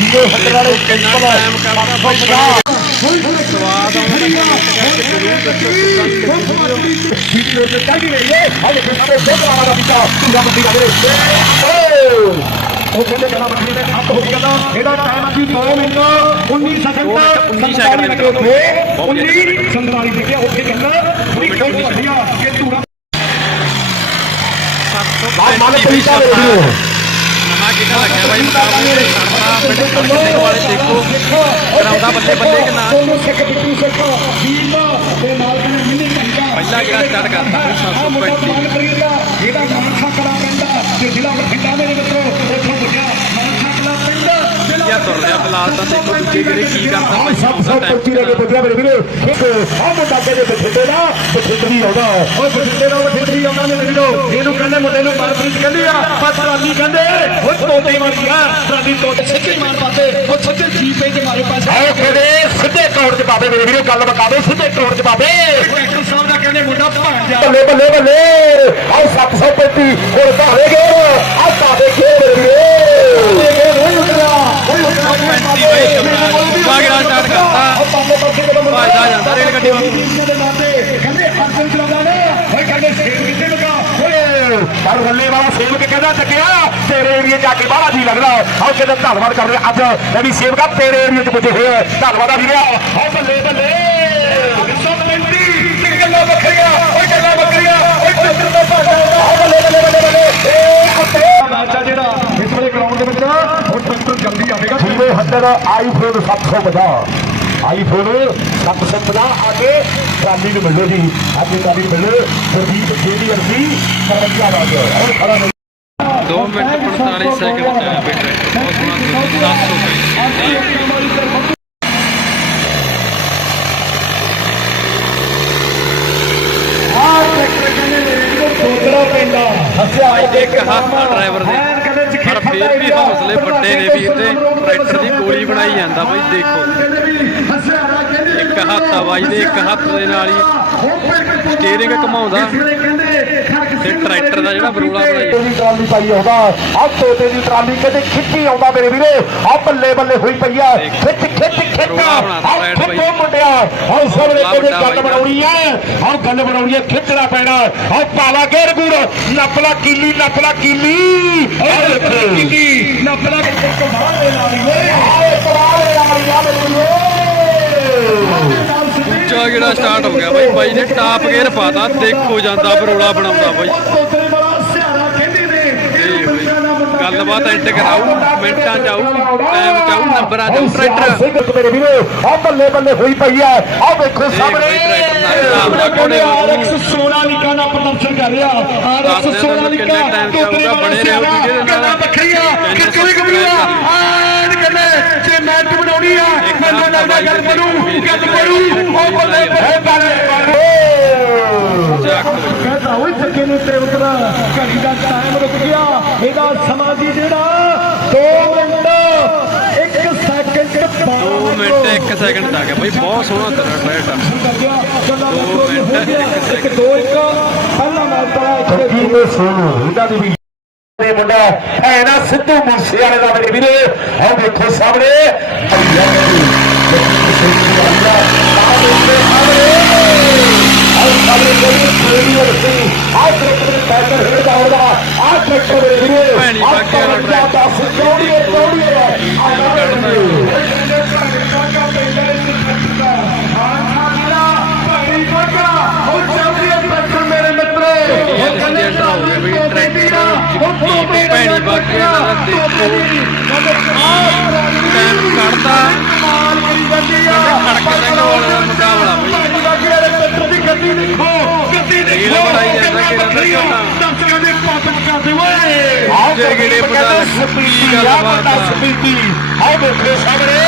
ਜੀਰੋ ਹੱਡ ਵਾਲੇ ਕਿੰਨਾ ਟਾਈਮ ਕਰਦਾ ਬਈ ਸਵਾਦ ਆਉਂਦਾ ਉਹ ਕਹਿੰਦੇ ਜਨਾ ਬੱਕਰੀ ਦੇ ਹੱਥ ਹੋ ਗਿਆ ਇਹਦਾ ਟਾਈਮ ਸੀ 2 ਮਿੰਟ 19 ਸੈਕਿੰਡ 19 ਸੈਕਿੰਡ ਦੇ ਵਿੱਚ। 19 47 ਦੇਖਿਆ ਉੱਥੇ ਕਹਿੰਦਾ ਬੜੀ ਖੇਡ ਵਧੀਆ ਕਿ ਧੂਰਾ ਆ ਮਾਲੇ ਤਰੀਕਾ ਦੇ ਵੀਡੀਓ ਨਵਾਂ ਕਿੱਦਾਂ ਲੱਗਿਆ ਭਾਈ ਮੁਕਾਬਲੇ ਕਰਨਾ ਪਿੰਡ ਖੜਕਣੇ ਵਾਲੇ ਦੇਖੋ ਕਰਾਉਂਦਾ ਬੱਲੇ ਬੱਲੇ ਕਿ ਨਾ ਪਹਿਲਾ ਕਿਹੜਾ ਸਟਾਰਟ ਕਰਦਾ 735 ਜਿਹੜਾ ਮਾਨਸਾ ਕਲਾ ਪੈਂਦਾ ਤੇ ਜ਼ਿਲ੍ਹਾ ਬਠਿੰਡਾ ਦੇ ਵਿੱਚ ਬਈ 735 ਇਹਦਾ ਮਾਨਸਾ ਕਰਾ ਕਹਿੰਦਾ ਹਾਲਾਤ ਆ ਦੇਖੋ ਦੂਜੇ ਕਿਹੜੇ ਕੀ ਕਰਦਾ ਭਾਈ ਸਭ ਸਭ ਪੱਚੀ ਦੇ ਵਧੀਆ ਮੇਰੇ ਵੀਰੇ। ਇੱਕ ਆਹ ਮੁੰਡਾ ਕਹਿੰਦੇ ਬਠਿੰਡੇ ਦਾ ਬਠਿੰਡਰੀ ਆਉਂਦਾ। ਓਏ ਬਠਿੰਡੇ ਦਾ ਬਠਿੰਡਰੀ ਆਉਂਦਾ ਮੇਰੇ ਵੀਰੋ। ਇਹਨੂੰ ਕਹਿੰਦੇ ਮੁੰਡੇ ਨੂੰ ਮਨਪ੍ਰੀਤ ਕਹਿੰਦੀ ਆ। ਪਰ ਟਰਾਲੀ ਕਹਿੰਦੇ ਓਏ ਤੋਤੇ ਮਾਰੀ ਆ। ਟਰਾਲੀ ਤੋਤੇ ਸਿੱਧੇ ਮਾਰ ਪਾਤੇ ਉਹ ਸਿੱਧੇ ਜੀਪੇ ਦੇ ਮਾਰੇ ਪਾਸੇ। ਆਏ ਕਹਿੰਦੇ ਸਿੱਧੇ ਕੌੜ ਚ ਪਾਵੇ ਮੇਰੇ ਵੀਰੋ ਗੱਲ ਬਕਾਵੇ ਸਿੱਧੇ ਕੌੜ ਚ ਪਾਵੇ ਡਾਕਟਰ ਸਾਹਿਬ ਦਾ ਕਹਿੰਦੇ ਮੁੰਡਾ ਭਾਂਜਾ। ਬੱਲੇ ਬੱਲੇ ਬੱਲੇ। ਆਹ 735 ਹੁਣ ਭਾਵੇਂ ਗਏ ਆਹ ਪਾਵੇ ਗਏ ਮੇਰੇ ਵੀਰੋ ਨਹੀਂ ਉੱਠਦਾ ਓਏ ਉੱਠਦਾ ਪੈਂਤੀ ਬਾਈ ਕਮਾਲ ਬਾਗੜਾ ਸਟਾਰਟ ਕਰਤਾ ਭਾਜਦਾ ਜਾਂਦਾ ਰੇਲ ਗੱਡੀ ਵਾਂਗੂ ਕਹਿੰਦੇ ਅਰਜਨ ਚਲਾਉਂਦਾ ਨੇ ਓਏ ਕਹਿੰਦੇ ਸੇਵ ਕਿੱਥੇ ਲਗਾ ਓਏ ਪਰ ਰੱਲੇ ਵਾਲਾ ਸੇਵ ਕੇ ਕਹਿੰਦਾ ਚੱਕਿਆ ਤੇਰੇ ਏਰੀਏ ਜਾ ਕੇ ਬਾਹਲਾ ਜੀ ਲੱਗਦਾ ਆਹ ਕਹਿੰਦਾ ਧੰਨਵਾਦ ਕਰਦੇ ਅੱਜ ਮੇਰੀ ਸੇਵਕਾ ਤੇਰੇ ਏਰੀਏ ਚ ਪੁੱਜੇ ਹੋਏ ਆ। ਧੰਨਵਾਦ ਆ ਵੀਰੇ ਆਹ ਬੱਲੇ ਬੱਲੇ ਸਭ ਮਿੰਟੀ ਕਿ ਗੱਲਾਂ ਬੱਕਰੀਆਂ ਓਏ ਗੱਲਾਂ ਬੱਕਰੀਆਂ ਓਏ ਚੱਕਰ ਦਾ ਭਾਜਾ ਆਹ ਬੱਲੇ ਬੱਲੇ ਬੱਲੇ ਬੱਲੇ ਏ ਅੱਤੇ ਮੈਚ ਆ ਜਿਹੜਾ ਇਸ ਵੇਲੇ ਗਰਾਊਂਡ ਦੇ ਵਿੱਚ ਹੁਣ ਟਰੈਕਟਰ ਜਲਦੀ ਆਵੇਗਾ ਜਿਵੇਂ ਹੱਦਰ ਆਈਫੋਨ 750 ਆਈਫੋਨ 750 ਆ ਕੇ ਟਰਾਲੀ ਨੂੰ ਮਿਲੋ ਜੀ। ਅੱਜ ਟਰਾਲੀ ਮਿਲੋ ਗੁਰਦੀਪ ਜਿਹੜੀ ਅਰਸੀ ਸਰਵਿਆ ਰਾਜ ਔਰ ਖੜਾ ਨਹੀਂ 2 ਮਿੰਟ 45 ਸੈਕਿੰਡ ਚ ਆਇਆ ਟਰੈਕਟਰ ਬਹੁਤ ਸੋਹਣਾ 735 ਆਹ ਟਰੈਕਟਰ ਕਹਿੰਦੇ ਹੱਸਿਆ ਇੱਕ ਹੱਥ ਡਰਾਈਵਰ ਦੇ। ਪਰ ਫੇਰ ਵੀ ਹੌਸਲੇ ਵੱਡੇ ਨੇ ਵੀਰ ਦੇ ਟਰੈਕਟਰ ਦੀ ਗੋਲੀ ਬਣਾਈ ਜਾਂਦਾ ਬਈ ਦੇਖੋ। ਇੱਕ ਹੱਥ ਆ ਬਾਈ ਦੇ ਇੱਕ ਹੱਥ ਦੇ ਨਾਲ ਹੀ ਸਟੀਅਰਿੰਗ ਘੁਮਾਉਂਦਾ। ਤੇ ਟਰੈਕਟਰ ਦਾ ਜਿਹੜਾ ਬਰੂਲਾ ਬਣਾਈ ਦੀ ਟਰਾਲੀ ਪਾਈ ਆਉਂਦਾ ਆ ਤੋਤੇ ਦੀ ਟਰਾਲੀ ਕਹਿੰਦੇ ਖਿੱਚੀ ਆਉਂਦਾ ਮੇਰੇ ਵੀਰੇ। ਆ ਬੱਲੇ ਬੱਲੇ ਹੋਈ ਪਈ ਆ। ਖਿੱਚ ਖਿੱਚ ਖਿੱਚ। ਆ। ਖਿੱਚੋ ਮੁੰਡਿਆ। ਆ ਸਾਹਮਣੇ ਵੱਡਾ ਗੱਲ। ਬਣਾਉਣੀ ਐ ਆ ਗੱਲ ਬਣਾਉਣੀ ਐ ਖਿੱਚਣਾ ਪੈਣਾ। ਆ ਪਾਲਾ ਗੇਰ ਗੁੜ। ਨੱਪਲਾ ਕੀਲੀ ਨੱਪਲਾ ਕੀਲੀ। ਕੀਲੀ। ਨੱਪਲਾ ਕਮਾਲ ਦੇ ਨਾਲ ਓਏ ਆਏ ਕਮਾਲ ਦੇ ਨਾਲ ਆ ਮੇਰੇ ਵੀਰੇ। ਦੂਜਾ ਜਿਹੜਾ ਸਟਾਰਟ ਹੋ ਗਿਆ ਬਾਈ ਬਾਈ ਨੇ ਟਾਪ ਗੇਅਰ ਪਾਤਾ ਦੇਖੋ ਜਾਂਦਾ ਬਰੋਲਾ ਬਣਾਉਂਦਾ ਬਾਈ ਤੋਤੇ ਵਾਲਾ ਸਿਆਰਾ ਕਹਿੰਦੇ ਨੇ ਇਹ ਬਾਈ ਗੱਲਬਾਤ ਐਂਡ ਕਰਾਉ ਮਿੰਟਾਂ ਚ ਆਊ ਟਾਈਮ ਚ ਆਊ ਨੰਬਰਾਂ ਚ ਆਊ ਟਰੈਕਟਰ ਸਿੰਘ ਮੇਰੇ ਵੀਰੋ ਆ ਬੱਲੇ ਬੱਲੇ ਹੋਈ ਪਈ ਆ ਆ ਵੇਖੋ ਸਾਹਮਣੇ ਬਈ ਟਰੈਕਟਰ ਨਾਲ ਆਰਾਮ ਨਾਲ ਘੋੜੇ ਵਾਂਗੂ। ਆਰਐਕਸ ਸੋਨਾਲੀਕਾ ਦਾ ਪ੍ਰਦਰਸ਼ਨ ਕਰ ਰਿਹਾ ਆਰਐਕਸ ਦੱਸਦੇ ਤੁਹਾਨੂੰ ਸੋਨਾਲੀਕਾ ਕਿੰਨੇ time ਚ ਆਊਗਾ, ਬਣੇ ਰਹੋ ਵੀਡੀਓ ਦੇ ਨਾਲ। ਗੱਲਾਂ ਵੱਖਰੀਆਂ ਚੈਨਲ ਕਿੱਥੋਂ ਕਬੀਆ ਕਹਿੰਦੇ ਜੇ ਮੈਚ ਬਣਾਉਣੀ ਆ ਇੱਕ ਮੈਨੂੰ ਲੱਗਦਾ ਗੱਲ ਬਣੂ ਵੀਰ ਗੱਲ ਦੀ ਬਣੂ। ਉਹ ਬੱਲੇ ਬੱਲੇ। ਬੱਲੇ ਕਹਿੰਦਾ ਓਏ ਥੱਕੇ ਨੂੰ ਤੇ ਉਤਰਾ ਘੜੀ ਦਾ ਟਾਈਮ ਰੁਕ ਗਿਆ। ਇਹਦਾ ਸਮਾਂ ਜੀ ਜਿਹੜਾ 2 ਮਿੰਟ 1 ਸੈਕਿੰਡ 2 ਮਿੰਟ। 1 ਸੈਕਿੰਡ ਦਾ ਗਿਆ ਬਾਈ ਬਹੁਤ ਸੋਹਣਾ ਤੇਰਾ ਦੋ ਮਿੰਟ, ਦੋ ਪਹਿਲਾ ਮੈਚ ਦਾ ਇੱਥੇ ਇਹਦਾ ਦੀ ਵੀ ਮੁੰਡਾ ਹੈ। ਨਾ ਸਿੱਧੂ ਮੂਸੇ ਵਾਲੇ ਦਾ ਮੇਰੇ ਵੀਰੇ। ਆਹ ਦੇਖੋ ਸਾਹਮਣੇ। ਪਤਾ ਲੱਗ ਕੀ ਗੱਲਬਾਤ ਆਹ ਦੇਖੋ ਸਾਹਮਣੇ।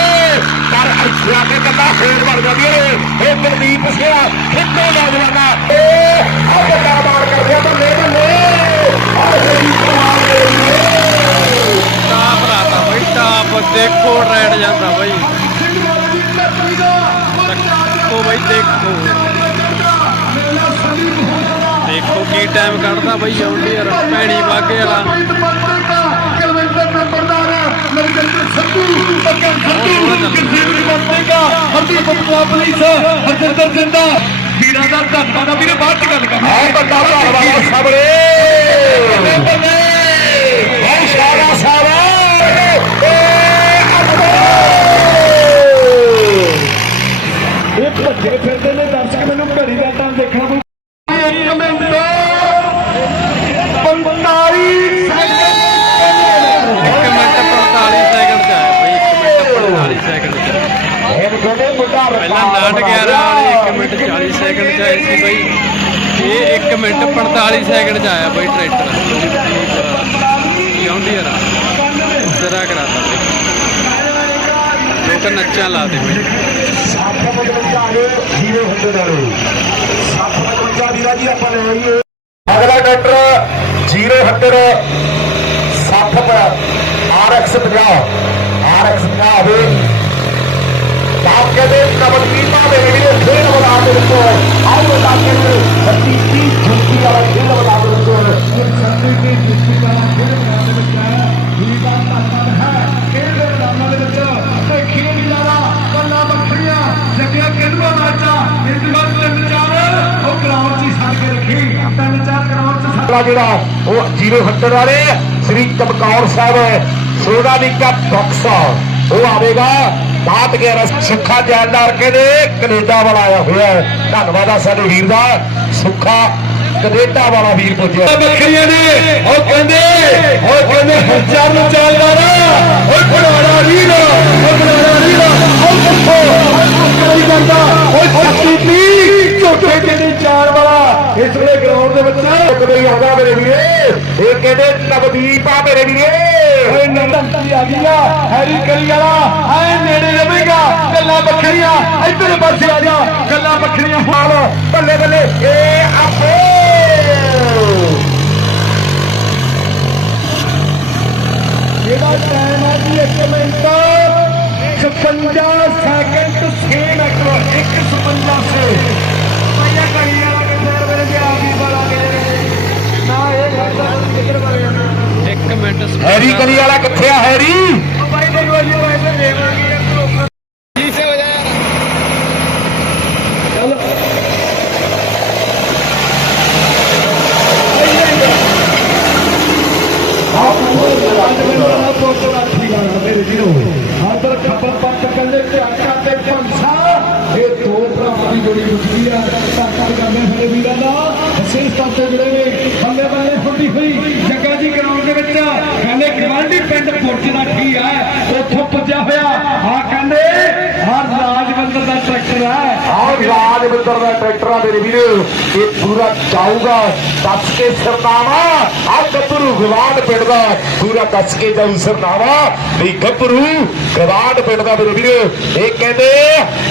ਪਰ ਅੱਛਾ ਕੇ ਕੰਦਾ ਫੇਰ ਵੜ ਜਾਂਦੀ ਏ ਇਹ ਪ੍ਰਦੀਪ ਸਿਆ ਖਿੱਚੋ ਨੌਜਵਾਨਾ। ਏ ਆਹ ਵੱਡਾ ਮਾਰ ਕਰ ਗਿਆ ਬੱਲੇ ਬੱਲੇ ਆਹ ਜਿਹੜੀ ਕਮਾਲ ਦੇ ਟਾਪ ਰਾਤਾ ਬਈ ਟਾਪ ਦੇਖੋ ਰੈਡ ਜਾਂਦਾ ਬਈ। ਦੇਖੋ ਬਈ, ਦੇਖੋ। ਦੇਖੋ ਕੀ ਟਾਈਮ ਕੱਢਦਾ ਬਈ, ਆਉਂਦੀ ਯਾਰ ਭੈਣੀ ਬਾਗੇ ਵਾਲਾ। ਨਰਿੰਦਰ ਸੰਧੂ ਬੱਕਰ ਸੰਧੂ ਕਿਰਦੀਪ ਬੰਦੇਗਾ ਹਰਦੀਪ ਪੰਜਾਬ ਪੁਲਿਸ ਹਰਜਿੰਦਰ ਜਿੰਦਾ ਵੀਰਾਂ ਦਾ ਧੰਨਵਾਦ ਆ ਵੀਰੇ ਬਾਅਦ ਚ ਗੱਲ ਕਰਾਂਗੇ ਹਾਂ ਵੱਡਾ ਧੰਨਵਾਦ ਆ ਸਾਬਰੇ ਬੱਲੇ ਬਹੁਤ ਸਾਰਾ ਸਾਰਾ ਇਹ ਭੱਜੇ ਫਿਰਦੇ 11 ਵਾਲੇ 1 ਮਿੰਟ 40 ਸੈਕਿੰਡ ਚ ਆਏ ਸੀ ਬਈ। ਇਹ 1 ਮਿੰਟ 45 ਸੈਕਿੰਡ ਚ ਆਇਆ ਬਈ ਟਰੈਕਟਰ। ਜੌਂਡੀ ਯਾਰ ਸਿਰਾ ਕਰਾਤਾ ਬਈ। ਇੱਕ ਨੱਚਾਂ ਲਾ ਦੇ ਬਈ। 755 ਆਏ ਜੀਰੋ ਹੁੰਦੇ ਨਾਲੇ 755 ਵੀਰਾ ਜੀ ਆਪਾਂ ਲੈ ਆਈਏ ਅਗਲਾ ਡਾਕਟਰ ਜੀਰੋ ਹੱਟਰ 60 ਆਰਐਕਸ 50 ਆਰਐਕਸ 50 ਹੋਵੇ ਬਾਪ ਕਹਿੰਦੇ ਨਬਲ ਕੀ ਪਾਵੇ ਵੀਰੇ ਫੇਰ ਬਣਾ ਦੇ ਵਿੱਚੋਂ ਆਹ ਬਤਾ ਕੇ 30 30 ਜੁੱਤੀ ਵਾਲਾ ਫੇਰ ਬਣਾ ਦੇ ਵਿੱਚੋਂ 30 30 ਜੁੱਤੀ ਵਾਲਾ ਫੇਰ ਬਣਾ ਦੇ ਵਿੱਚ ਵੀ ਦਾ ਧੰਨਵਾਦ ਹੈ ਖੇਡ ਦੇ ਮੈਦਾਨਾਂ ਦੇ ਵਿੱਚ ਦੇਖੀਏ ਵੀ ਜਾਣਾ ਕੱਲਾ ਬੱਕਰੀਆਂ ਜੱਗਿਆ ਕਿੰਨਵਾ ਮਾਚਾ ਇਸ ਵਾਰ ਤਿੰਨ ਚਾਰ ਉਹ ਗਰਾਊਂਡ 'ਚ ਹੀ ਛੱਡ ਕੇ ਰੱਖੀ ਤਿੰਨ ਚਾਰ ਗਰਾਊਂਡ 'ਚ ਛੱਡ ਜਿਹੜਾ ਉਹ ਜੀਰੋ ਹੱਟਰ ਵਾਲੇ ਸ੍ਰੀ ਚਮਕੌਰ ਸਾਹਿਬ ਸੋਨਾਲੀਕਾ ਬਕਸਾ ਉਹ ਆਵੇਗਾ ਬਾਤ 11 ਸੁੱਖਾ ਜਾਨਦਾਰ ਕਹਿੰਦੇ ਕੈਨੇਡਾ ਵਾਲਾ ਆਇਆ ਹੋਇਆ ਧੰਨਵਾਦ ਆ ਸਾਡੇ ਵੀਰ ਦਾ। ਸੁੱਖਾ ਕੈਨੇਡਾ ਵਾਲਾ ਵੀਰ ਪੁੱਜਿਆ। ਬੱਕਰੀਆਂ ਨੇ। ਉਹ ਕਹਿੰਦੇ ਉਹ ਕਹਿੰਦੇ ਹਜ਼ਾਰ ਨੂੰ ਚੱਲਦਾ ਉਹ ਖੜਾੜਾ ਵੀਰ ਉਹ ਖੜਾੜਾ ਵੀਰ ਉਹ ਕਿੱਥੋਂ ਕੋਈ ਬੰਦਾ ਉਹ ਛੱਤੀ ਝੋਟੇ ਕਹਿੰਦੇ ਚਾਰ ਇਸ ਵੇਲੇ ਗਰਾਊਂਡ ਦੇ ਵਿੱਚ ਕਦੇ ਹੀ ਆਉਂਦਾ ਮੇਰੇ ਵੀਰੇ। ਇਹ ਕਹਿੰਦੇ ਨਵਦੀਪ ਆ ਮੇਰੇ ਵੀਰੇ। ਓਏ ਨੰਦੀ ਆ ਗਈ ਆ, ਹੈਰੀ ਕਰੀ ਵਾਲਾ ਐ ਨੇੜੇ ਰਵੇਗਾ, ਗੱਲਾਂ ਬੱਖਰੀਆਂ ਇੱਧਰ ਪਾਸੇ ਆ ਜਾ, ਗੱਲਾਂ ਬੱਖਰੀਆਂ ਹਾਲ ਬੱਲੇ ਬੱਲੇ ਏ ਆਪੇ। ਇਹਦਾ ਟਾਈਮ ਆ ਜੀ 1 ਮਿੰਟ। 56 ਸੈਕਿੰਡ 6 ਮਿੰਟ 156 ਸੇ ਭਈਆ ਕਰੀ 1 ਮਿੰਟ ਹੈਰੀ ਕਲੀ ਵਾਲਾ ਕਿੱਥੇ ਆ? ਹੈਰੀ? ਇਹ ਕਹਿੰਦੇ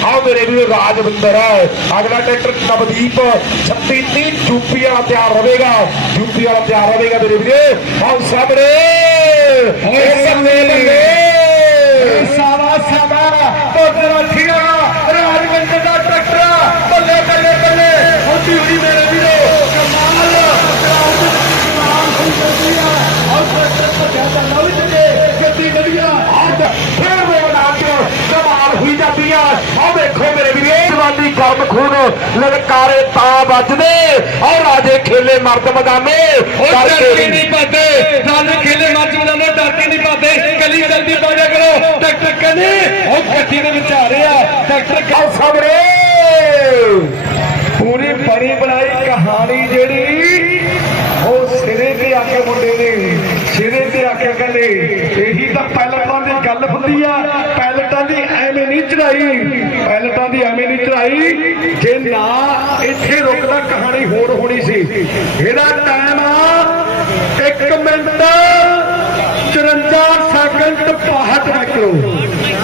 ਆ ਮੇਰੇ ਵੀਰ ਰਾਜਵੰਦਰ ਹੈ ਅਗਲਾ ਟਰੈਕਟਰ ਨਵਦੀਪ 36 30 ਯੂਪੀ ਵਾਲਾ ਤਿਆਰ ਹੋਵੇਗਾ ਯੂਪੀ ਵਾਲਾ ਤਿਆਰ ਹੋਵੇਗਾ ਮੇਰੇ ਵੀਰ। ਆਓ ਸਾਹਮਣੇ। ਓਏ ਬੱਲੇ ਬੱਲੇ ਵੇਖੋ ਮੇਰੇ ਵੀਰੇ ਜਵਾਨੀ ਗਰਮ ਖੂਨ ਲਲਕਾਰੇ ਤਾਂ ਵੱਜਦੇ। ਆਹ ਰਾਜੇ ਖੇਲੇ ਮਰਦ ਮੈਦਾਨੇ ਕਰਕੇ ਨਹੀਂ ਪਾਦੇ ਰਾਜੇ ਖੇਲੇ ਮਰਦ ਮੈਦਾਨੇ ਡਰ ਕੇ ਨਹੀਂ ਪਾਦੇ ਕੱਲੀ ਜਲਦੀ ਪਾਜਾ ਕਰੋ। ਟਰੈਕਟਰ ਕਹਿੰਦੇ ਉਹ ਗੱਡੀ ਦੇ ਵਿੱਚ ਆ ਰਿਹਾ ਟਰੈਕਟਰ ਕਾ ਸਾਹਮਣੇ। ਪੂਰੀ ਬਣੀ ਬਣਾਈ ਕਹਾਣੀ ਜਿਹੜੀ ਉਹ ਸਿਰੇ ਤੇ ਆ ਕੇ ਮੁੰਡੇ ਨੇ ਸਿਰੇ ਤੇ ਆ ਕੇ ਕਹਿੰਦੇ ਇਹੀ ਤਾਂ ਦੀ ਗੱਲ ਹੁੰਦੀ ਆ ਪੈਲਟਾਂ ਦੀ ਐਵੇਂ ਨਹੀਂ ਚੜਾਈ ਪੈਲਟਾਂ ਦੀ ਐਵੇਂ ਨਹੀਂ ਚੜਾਈ ਜੇ ਨਾ ਇੱਥੇ ਰੁਕਦਾ ਕਹਾਣੀ ਹੋਰ ਹੋਣੀ ਸੀ। ਇਹਦਾ ਟਾਈਮ ਆ 1 ਮਿੰਟ 54 ਸੈਕਿੰਡ 62 ਮਾਈਕਰੋ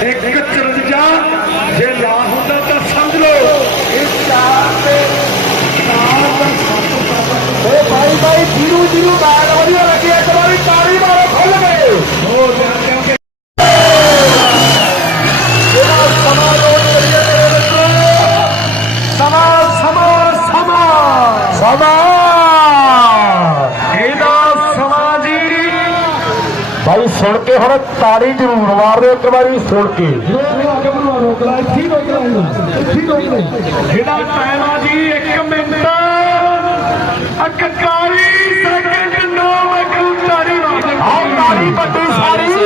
154 ਜੇ ਨਾ ਹੁੰਦਾ ਤਾਂ ਸਮਝ ਲਓ। ਇਹ ਚਾਰ ਤੇ ਚਾਰ ਦਾ ਸੱਤ ਓ ਭਾਈ ਭਾਈ ਜੀਰੂ ਜੀਰੂ ਬਾਲ ਵਧੀਆ ਲੱਗੀ ਇੱਕ ਵਾਰੀ ਤਾੜੀ ਮਾਰੋ ਖੁੱਲ ਗਏ। ਹੋ ਧਿਆਨ ਸੁਣ ਕੇ ਹੁਣ ਤਾੜੀ ਜ਼ਰੂਰ ਮਾਰ ਦਿਓ ਇੱਕ ਵਾਰੀ ਸੁਣ ਕੇ। ਜਿਹੜਾ ਟਾਈਮ ਜੀ 1 ਮਿੰਟ। 41 ਸੈਕਿੰਡ 9 ਮਿੰਟ ਤਾੜੀ ਮਾਰ ਸਾਰੀ।